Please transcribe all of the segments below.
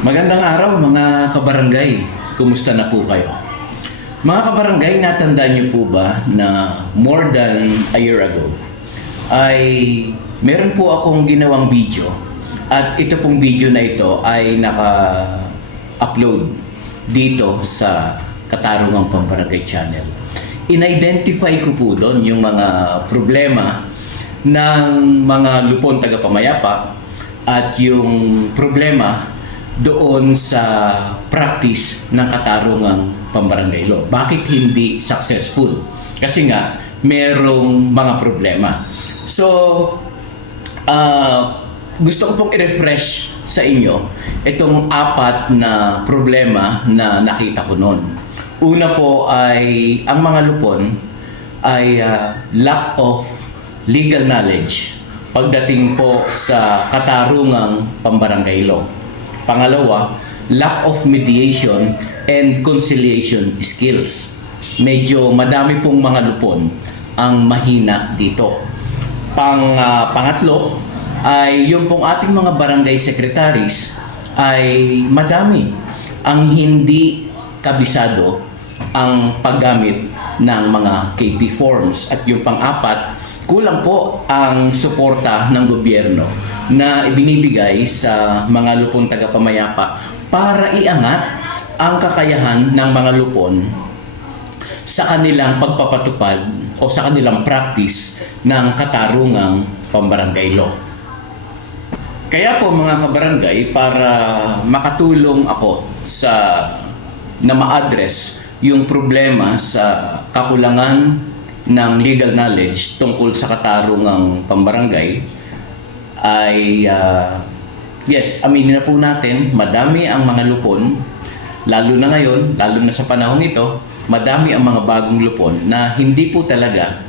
Magandang araw mga kabarangay. Kumusta na po kayo? Mga kabarangay, natandaan niyo po ba na more than a year ago ay meron po akong ginawang video at ito pong video na ito ay naka-upload dito sa Katarungang Pambarangay Channel. In-identify ko po doon yung mga problema ng mga lupon tagapamayapa at yung problema doon sa practice ng Katarungang Pambarangay Law. Bakit hindi successful? Kasi nga, merong mga problema. So, gusto ko pong i-refresh sa inyo itong 4 na problema na nakita ko noon. Una po ay, ang mga lupon ay lack of legal knowledge pagdating po sa Katarungang Pambarangay Law. Pangalawa, lack of mediation and conciliation skills. Medyo madami pong mga lupon ang mahina dito. Pangatlo ay yung pong ating mga barangay secretaries ay madami ang hindi kabisado ang paggamit ng mga KP forms. At yung pang-4, kulang po ang suporta ng gobyerno na ibinibigay sa mga lupon tagapamayapa para iangat ang kakayahan ng mga lupon sa kanilang pagpapatupad o sa kanilang practice ng Katarungang Pambarangay Law. Kaya po mga kabarangay, para makatulong ako na ma-address yung problema sa kakulangan ng legal knowledge tungkol sa Katarungang Pambarangay, ay yes, aminin na po natin, madami ang mga lupon, lalo na ngayon, lalo na sa panahon ito, madami ang mga bagong lupon na hindi po talaga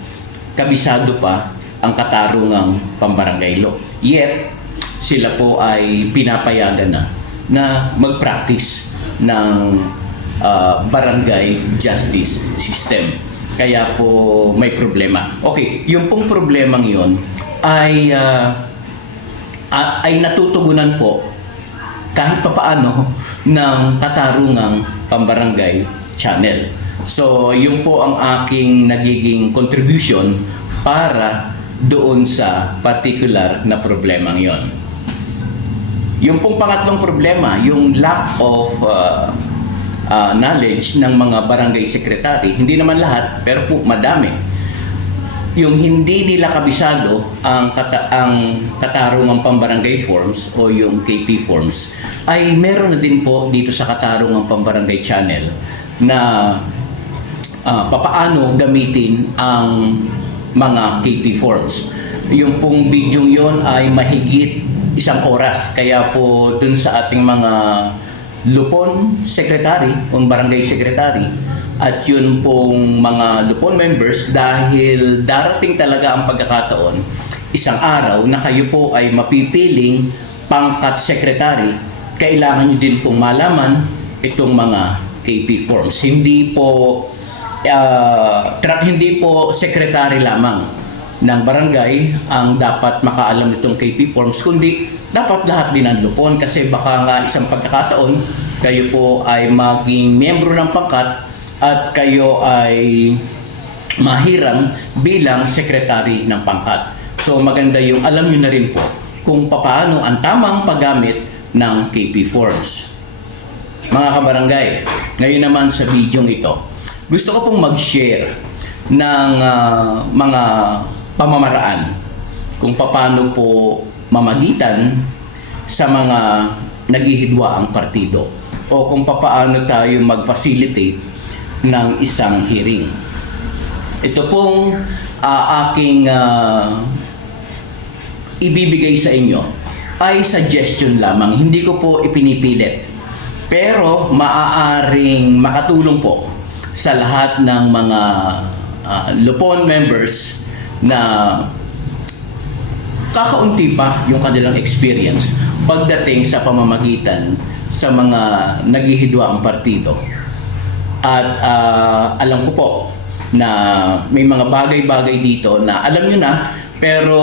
kabisado pa ang Katarungang Pambarangay Law. Yet, sila po ay pinapayagan na mag-practice ng barangay justice system. Kaya po may problema. Okay, yung pong problemang yon ay natutugunan po kahit papaano ng Katarungang Pambarangay Channel. So, yun po ang aking nagiging contribution para doon sa particular na problemang yon. Yung pong pangatlong problema, yung lack of knowledge ng mga barangay secretary, hindi naman lahat, pero po madami. Yung hindi nila kabisado ang Katarungang Pambarangay forms o yung KP forms, ay meron na din po dito sa Katarungang Pambarangay Channel na papaano gamitin ang mga KP forms. Yung pong video yon ay mahigit 1 oras. Kaya po dun sa ating mga lupon secretary o barangay secretary at yun pong mga lupon members, dahil darating talaga ang pagkakataon isang araw na kayo po ay mapipiling pangkat secretary, kailangan nyo din pong malaman itong mga KP forms. Hindi po secretary lamang ng barangay ang dapat makaalam nitong KP forms, kundi dapat lahat din ang lupon, kasi baka nga isang pagkakataon kayo po ay maging miyembro ng pangkat at kayo ay mahiram bilang sekretary ng pangkat. So maganda yung alam nyo na rin po kung paano ang tamang paggamit ng KP forms. Mga kabarangay, ngayon naman sa video ito, gusto ko pong mag-share ng mga pamamaraan kung paano po mamagitan sa mga naghihidwa ang partido o kung paano tayo mag-facilitate ng isang hearing. Ito pong aking ibibigay sa inyo ay suggestion lamang, hindi ko po ipinipilit, pero maaaring makatulong po sa lahat ng mga lupon members na kakaunti pa yung kanilang experience pagdating sa pamamagitan sa mga naghihidwa ang partido. At alam ko po na may mga bagay-bagay dito na alam nyo na, pero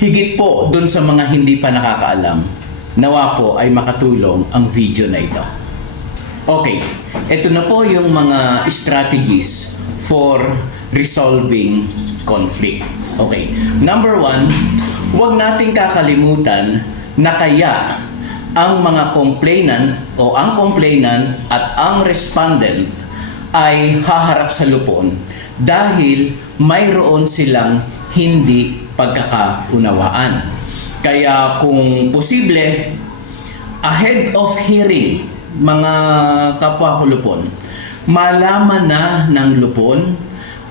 higit po dun sa mga hindi pa nakakaalam, Nawa po ay makatulong ang video na ito. Okay, ito na po yung mga strategies for resolving conflict. Okay, number 1, huwag nating kakalimutan na kaya ang mga complainant o ang complainant at ang respondent ay haharap sa lupon dahil mayroon silang hindi pagkakaunawaan. Kaya kung posible, ahead of hearing, mga kapwa ko lupon, malaman na ng lupon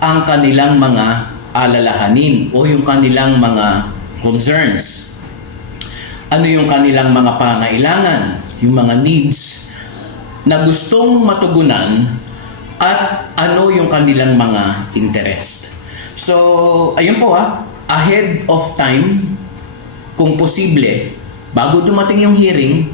ang kanilang mga alalahanin o yung kanilang mga concerns. Ano yung kanilang mga pangailangan, yung mga needs na gustong matugunan at ano yung kanilang mga interest. So, ayun po ahead of time, kung posible, bago dumating yung hearing,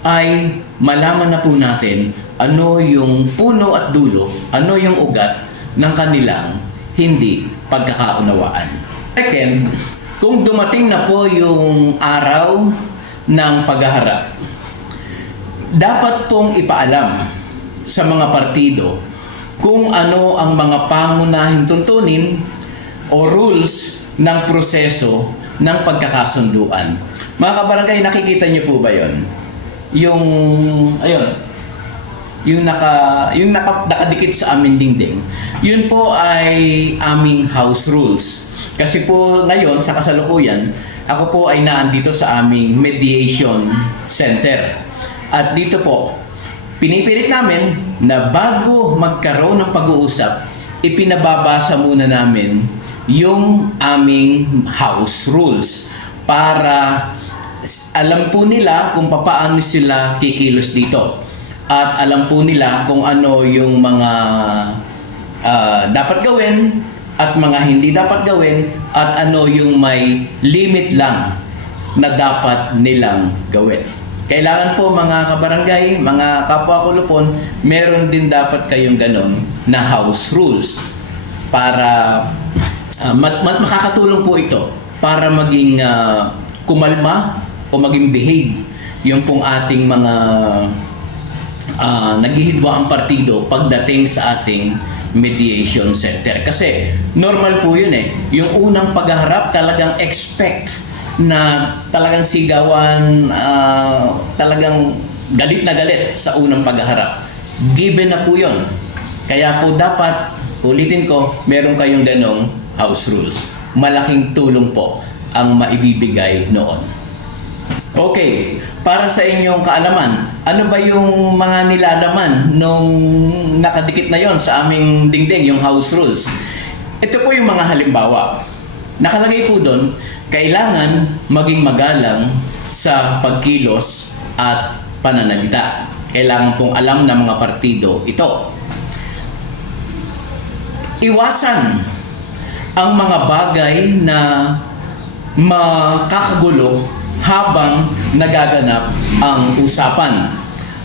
ay malaman na po natin ano yung puno at dulo, ano yung ugat ng kanilang hindi pagkakaunawaan. Second, kung dumating na po yung araw ng paghaharap, dapat pong ipaalam sa mga partido kung ano ang mga pangunahing tuntunin o rules ng proseso ng pagkakasunduan. Mga kabarangay, nakikita niyo po ba yon? Yung nakadikit sa aming dingding. Yun po ay aming house rules. Kasi po ngayon, sa kasalukuyan, ako po ay naandito sa aming mediation center. At dito po, pinipilit namin na bago magkaroon ng pag-uusap, ipinababasa muna namin yung aming house rules para alam po nila kung paano sila kikilos dito. At alam po nila kung ano yung mga dapat gawin at mga hindi dapat gawin at ano yung may limit lang na dapat nilang gawin. Kailangan po mga kabarangay, mga kapwa ko lupon, meron din dapat kayong ganon na house rules para makakatulong po ito para maging kumalma o maging behave yung pong ating mga naghihidwa ang partido pagdating sa ating mediation center. Kasi normal po yun yung unang pagharap talagang expect na talagang sigawan, talagang galit na galit sa unang pagharap. Given na po yun. Kaya po dapat, ulitin ko, meron kayong ganong house rules. Malaking tulong po ang maibibigay noon. Okay, para sa inyong kaalaman, ano ba yung mga nilalaman nung nakadikit na yon sa aming dingding, yung house rules? Ito po yung mga halimbawa. Nakalagay po doon, kailangan maging magalang sa pagkilos at pananalita. Kailangan pong alam ng mga partido ito. Iwasan ang mga bagay na makakagulo habang nagaganap ang usapan.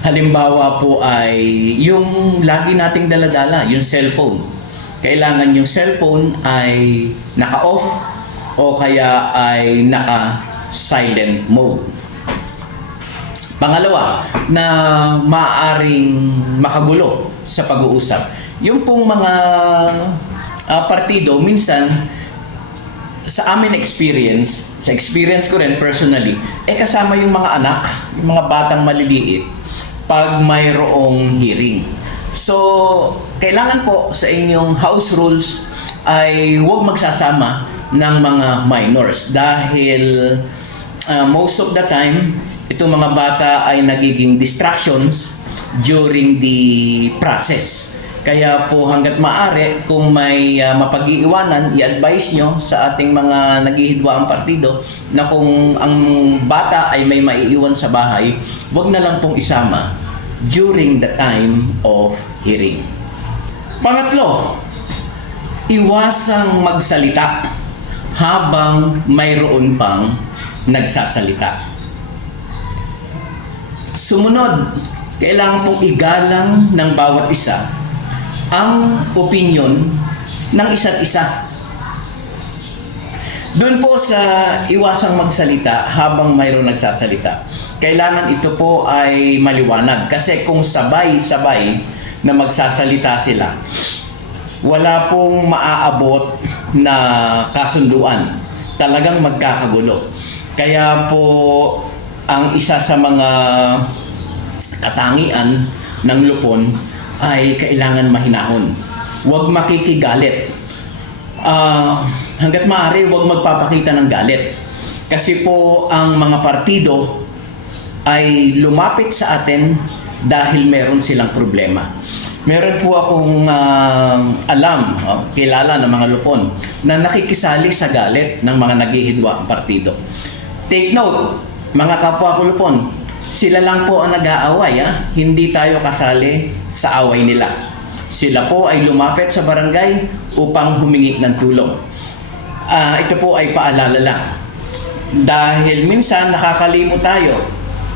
Halimbawa po ay yung lagi nating daladala, yung cellphone. Kailangan yung cellphone ay naka-off o kaya ay naka-silent mode. Pangalawa, na maaaring makagulo sa pag-uusap. Yung pong mga partido, minsan sa amin experience, sa experience ko rin personally, kasama yung mga anak, yung mga batang maliliit pag mayroong hearing. So, kailangan po sa inyong house rules ay huwag magsasama ng mga minors dahil most of the time, itong mga bata ay nagiging distractions during the process. Kaya po hanggat maaari, kung may mapag-iiwanan, i-advise nyo sa ating mga naghihidwaang partido na kung ang bata ay may maiiwan sa bahay, wag na lang pong isama during the time of hearing. Pangatlo, iwasang magsalita habang mayroon pang nagsasalita. Sumunod, kailangan pong igalang ng bawat isa ang opinyon ng isa't isa. Doon po sa iwasang magsalita habang mayroong nagsasalita, kailangan ito po ay maliwanag. Kasi kung sabay-sabay na magsasalita sila, wala pong maaabot na kasunduan. Talagang magkakagulo. Kaya po, ang isa sa mga katangian ng lupon ay kailangan mahinahon. Huwag makikigalit. Hanggat maaari, huwag magpapakita ng galit. Kasi po ang mga partido ay lumapit sa atin dahil meron silang problema. Meron po akong kilala ng mga lupon na nakikisali sa galit ng mga naghihidwa ang partido. Take note, mga kapwa ko lupon, sila lang po ang nag-aaway. Hindi tayo kasali sa away nila. Sila po ay lumapit sa barangay upang humingi ng tulong. Ito po ay paalala lang. Dahil minsan nakakalimot tayo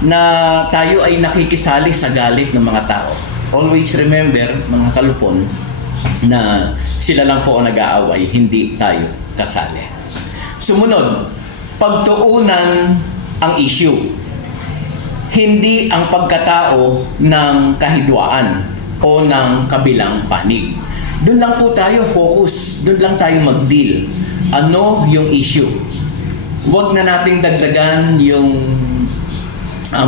na tayo ay nakikisali sa galit ng mga tao. Always remember, mga kalupon, na sila lang po ang nag-aaway, hindi tayo kasali. Sumunod, pagtuunan ang issue. Hindi ang pagkatao ng kahidwaan o ng kabilang panig. Doon lang po tayo focus, doon lang tayo mag-deal. Ano yung issue? Huwag na nating dagdagan yung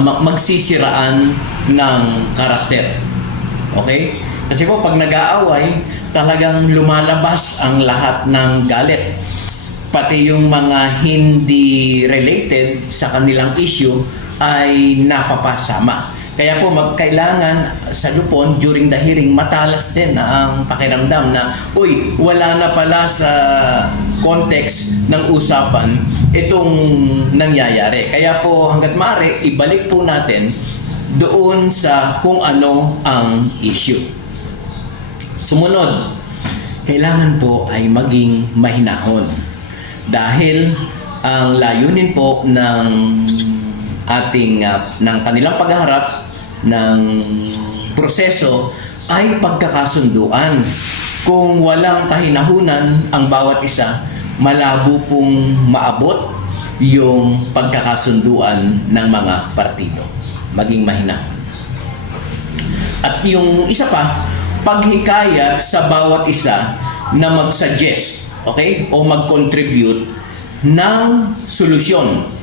magsisiraan ng karakter. Okay? Kasi po pag nag-aaway, talagang lumalabas ang lahat ng galit. Pati yung mga hindi related sa kanilang issue ay napapasama. Kaya po kailangan sa lupon during the hearing matalas din ang pakiramdam na wala na pala sa context ng usapan itong nangyayari. Kaya po hanggat maaari ibalik po natin doon sa kung ano ang issue. Sumunod, kailangan po ay maging mahinahon. Dahil ang layunin po ng ating ng kanilang paghaharap ng proseso ay pagkakasunduan. Kung walang kahinahunan ang bawat isa, malabo pong maabot yung pagkakasunduan ng mga partido. Maging mahinahon. At yung isa pa, paghikayat sa bawat isa na mag-suggest, okay, o mag-contribute ng solusyon.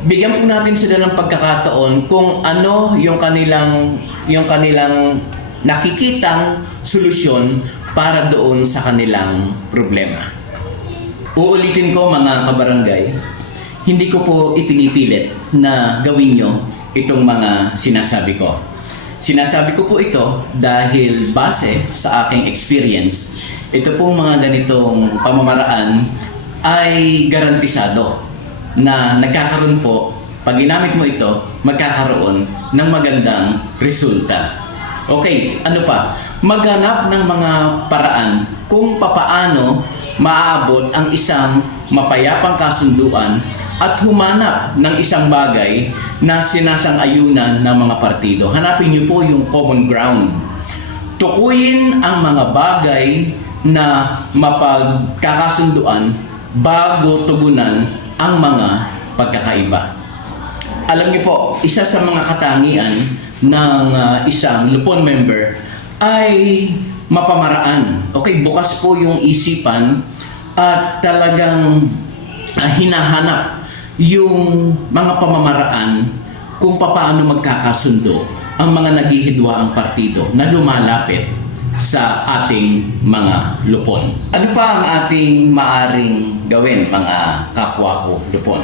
Bigyan po natin sila ng pagkakataon kung ano yung kanilang nakikitang solusyon para doon sa kanilang problema. Uulitin ko mga kabarangay, hindi ko po ipinipilit na gawin nyo itong mga sinasabi ko. Sinasabi ko po ito dahil base sa aking experience, ito pong mga ganitong pamamaraan ay garantisado na nagkakaroon po, pag ginamit mo ito, magkakaroon ng magandang resulta. Okay, ano pa? Maghanap ng mga paraan kung papaano maaabot ang isang mapayapang kasunduan at humanap ng isang bagay na sinasang-ayunan ng mga partido. Hanapin niyo po yung common ground. Tukuyin ang mga bagay na mapagkakasunduan bago tugunan ang mga pagkakaiba. Alam niyo po, isa sa mga katangian ng isang lupon member ay mapamaraan. Okay, bukas po yung isipan at talagang hinahanap yung mga pamamaraan kung paano magkakasundo ang mga naghihidwa ang partido na lumalapit sa ating mga lupon. Ano pa ang ating maaring gawin, mga kapwa ko lupon?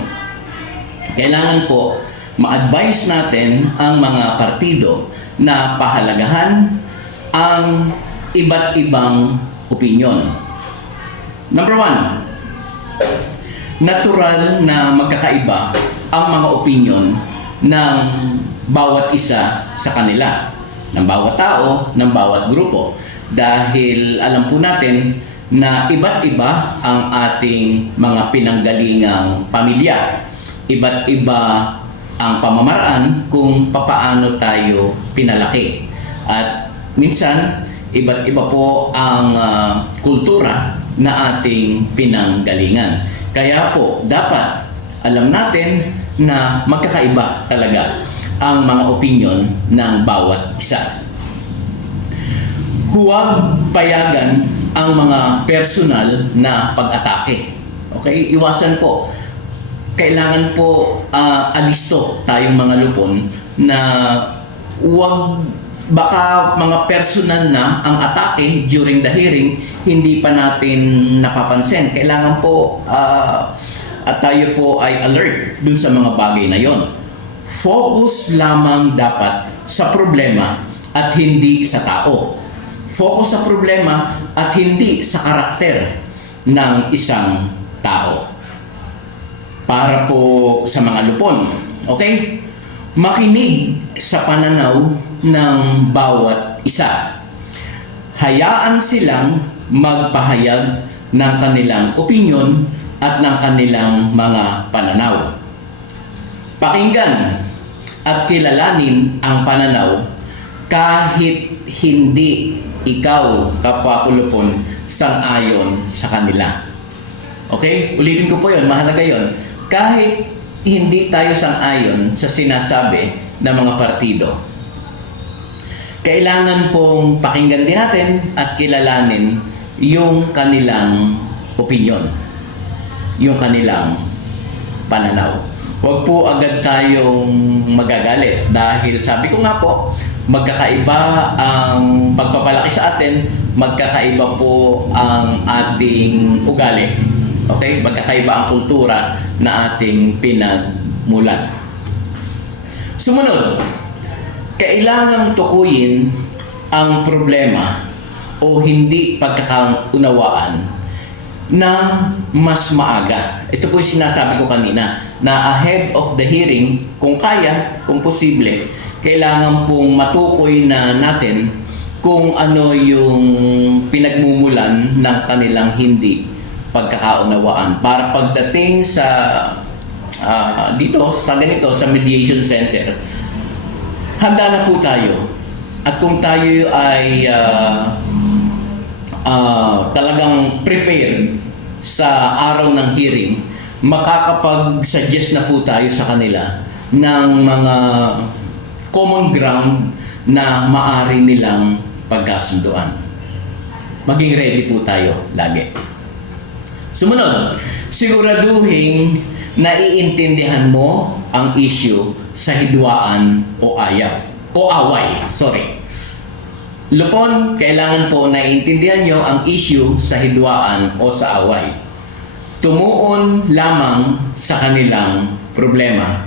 Kailangan po ma-advise natin ang mga partido na pahalagahan ang iba't ibang opinyon. Number 1, natural na magkakaiba ang mga opinyon ng bawat isa sa kanila, ng bawat tao, ng bawat grupo. Dahil alam po natin na iba't iba ang ating mga pinanggalingang pamilya. Iba't iba ang pamamaraan kung papaano tayo pinalaki. At minsan, iba't iba po ang kultura na ating pinanggalingan. Kaya po, dapat alam natin na magkakaiba talaga ang mga opinyon ng bawat isa. Huwag payagan ang mga personal na pag-atake. Okay? Iwasan po. Kailangan po alisto tayong mga lupon na huwag baka mga personal na ang atake during the hearing hindi pa natin napapansin. Kailangan po at tayo po ay alert dun sa mga bagay na yon. Focus lamang dapat sa problema at hindi sa tao. Focus sa problema at hindi sa karakter ng isang tao. Para po sa mga lupon, okay? Makinig sa pananaw ng bawat isa. Hayaan silang magpahayag ng kanilang opinyon at ng kanilang mga pananaw. Pakinggan at kilalanin ang pananaw kahit hindi ikaw, kapwa ulupon, sang-ayon sa kanila. Okay? Ulitin ko po yun, mahalaga yun. Kahit hindi tayo sang-ayon sa sinasabi ng mga partido, kailangan pong pakinggan din natin at kilalanin yung kanilang opinyon, yung kanilang pananaw. Huwag po agad tayong magagalit dahil sabi ko nga po, magkakaiba ang pagpapalaki sa atin, magkakaiba po ang ating ugali. Okay? Magkakaiba ang kultura na ating pinagmulan. Sumunod, kailangang tukuyin ang problema o hindi pagkakaunawaan na mas maaga. Ito po yung sinasabi ko kanina, na ahead of the hearing, kung kaya, kung posible, kailangan pong matukoy na natin kung ano yung pinagmumulan ng kanilang hindi pagkakaunawaan. Para pagdating sa dito, sa ganito, sa mediation center, handa na po tayo. At kung tayo ay talagang prepared sa araw ng hearing, makakapag-suggest na po tayo sa kanila ng mga common ground na maari nilang pagkasunduan. Maging ready po tayo lagi. Sumunod, siguraduhin naiintindihan mo ang issue sa hidwaan o away. Lupon, kailangan po naiintindihan nyo ang issue sa hidwaan o sa away. Tumuon lamang sa kanilang problema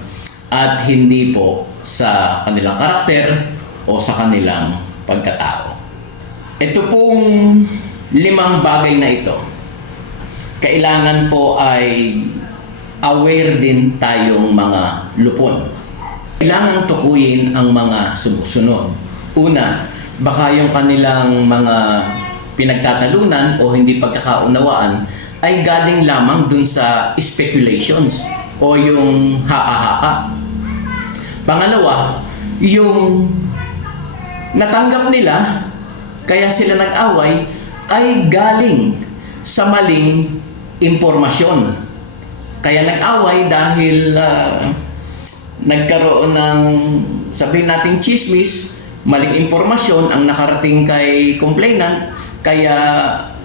at hindi po sa kanilang karakter o sa kanilang pagkatao. Ito pong 5 bagay na ito, kailangan po ay aware din tayong mga lupon. Kailangan tukuyin ang mga sumusunod. Una, baka yung kanilang mga pinagtatalunan o hindi pagkakaunawaan ay galing lamang dun sa speculations o yung haka-haka. Pangalawa, yung natanggap nila kaya sila nag-away ay galing sa maling impormasyon. Kaya nag-away dahil nagkaroon ng, sabihin natin, chismis, maling impormasyon ang nakarating kay complainant, kaya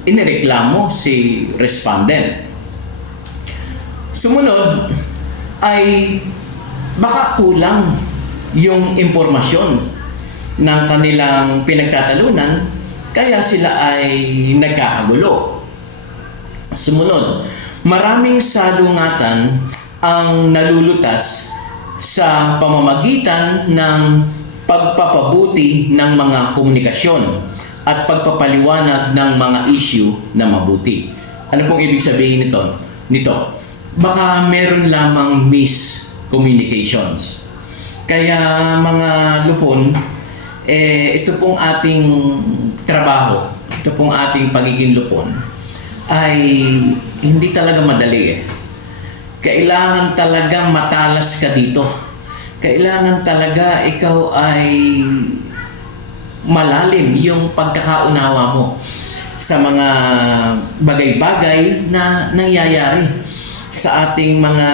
inireklamo si respondent. Sumunod ay baka kulang yung impormasyon ng kanilang pinagtatalunan, kaya sila ay nagkakagulo. Sumunod, maraming salungatan ang nalulutas sa pamamagitan ng pagpapabuti ng mga komunikasyon at pagpapaliwanag ng mga issue na mabuti. Ano pong ibig sabihin nito? Baka meron lamang miscommunications. Kaya mga lupon, ito pong ating trabaho, ito pong ating pagiging lupon ay hindi talaga madali . Kailangan talaga matalas ka dito. Kailangan talaga ikaw ay malalim yung pagkakaunawa mo. sa mga bagay-bagay na nangyayari sa ating mga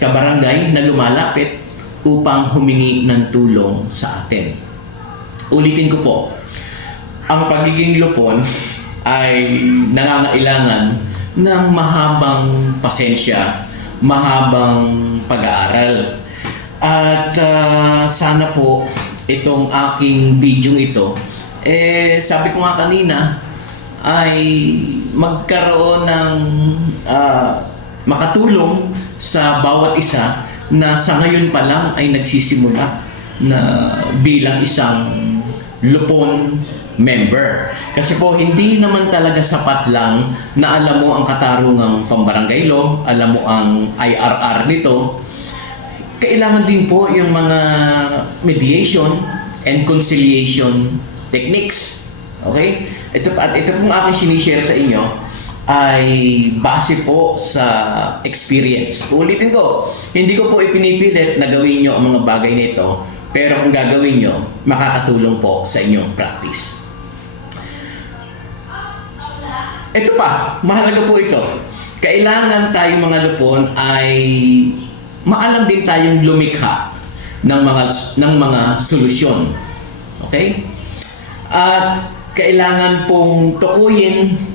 kabarangay na lumalapit upang humingi ng tulong sa atin. Ulitin ko po, ang pagiging lupon ay nangangailangan ng mahabang pasensya, mahabang pag-aaral. At sana po itong aking video ito, sabi ko nga kanina, ay magkaroon ng makatulong sa bawat isa na sa ngayon pa lang ay nagsisimula na bilang isang lupon member. Kasi po hindi naman talaga sapat lang na alam mo ang katarungang pambarangay law, alam mo ang IRR nito. Kailangan din po yung mga mediation and conciliation techniques. Okay? Ito pong aking sinishare sa inyo ay base po sa experience. Ulitin ko, hindi ko po ipinipilit na gawin nyo ang mga bagay nito, pero kung gagawin nyo, makakatulong po sa inyong practice. Ito pa, mahalaga po ito. Kailangan tayong mga lupon ay maalam din tayong lumikha ng mga solusyon. Okay? At kailangan pong tukuyin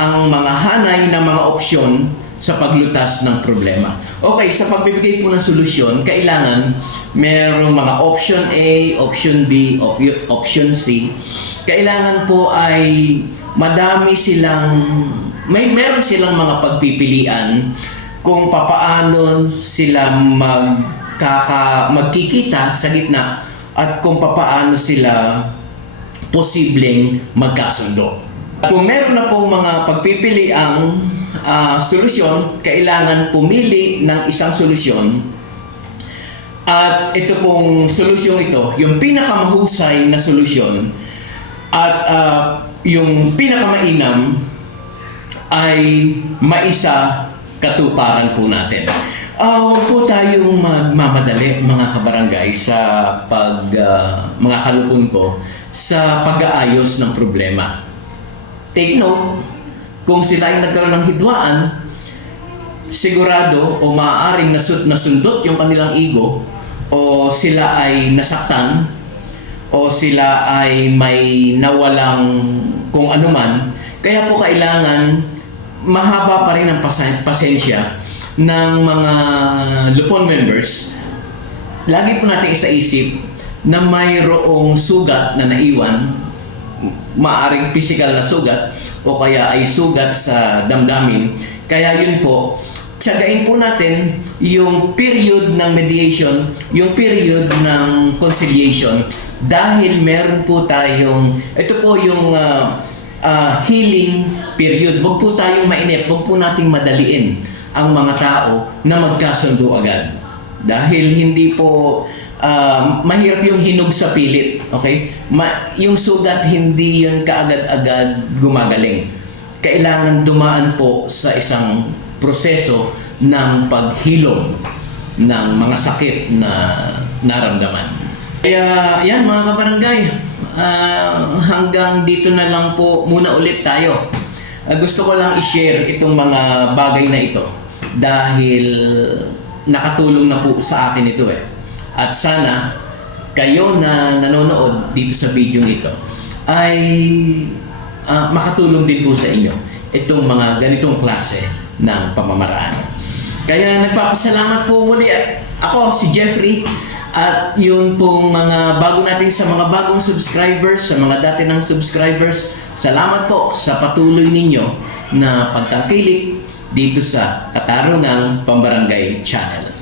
ang mga hanay na mga opsyon sa paglutas ng problema. Okay, sa pagbibigay po ng solusyon, kailangan merong mga option A, option B, option C. Kailangan po ay meron silang mga pagpipilian kung papaano sila magkikita sa gitna at kung papaano sila posibleng magkasundo. Kung meron na pong mga pagpipiliang solusyon, kailangan pumili ng isang solusyon. At ito pong solusyon ito, yung pinakamahusay na solusyon at yung pinakamainam ay maisa katuparan po natin. Huwag po tayong magmamadali mga kabarangay sa mga kalupon ko sa pag-aayos ng problema. Take note, kung sila ay nagkaroon ng hidwaan, sigurado o maaaring nasundot yung kanilang ego, o sila ay nasaktan, o sila ay may nawalang kung anuman. Kaya po kailangan mahaba pa rin ang pasensya ng mga lupon members. Lagi po natin isaisip na mayroong sugat na naiwan, maaring physical na sugat o kaya ay sugat sa damdamin. Kaya yun po, tiyagain po natin yung period ng mediation, yung period ng conciliation, dahil meron po tayong, ito po yung healing period. Huwag po tayong mainip, huwag po nating madaliin ang mga tao na magkasundo agad. Dahil hindi po mahirap yung hinog sa pilit, okay? Yung sugat hindi yun kaagad-agad gumagaling. Kailangan dumaan po sa isang proseso ng paghilom ng mga sakit na naramdaman. Kaya yan mga kabarangay, hanggang dito na lang po muna ulit tayo. Gusto ko lang i-share itong mga bagay na ito dahil nakatulong na po sa akin ito eh. At sana kayo na nanonood dito sa video ito ay makatulong din po sa inyo itong mga ganitong klase ng pamamaraan. Kaya nagpapasalamat po muli ako si Jeffrey at yun pong mga bago natin sa mga bagong subscribers, sa mga dati ng subscribers, salamat po sa patuloy ninyo na pagtangkilik dito sa Katarungang Pambarangay Channel.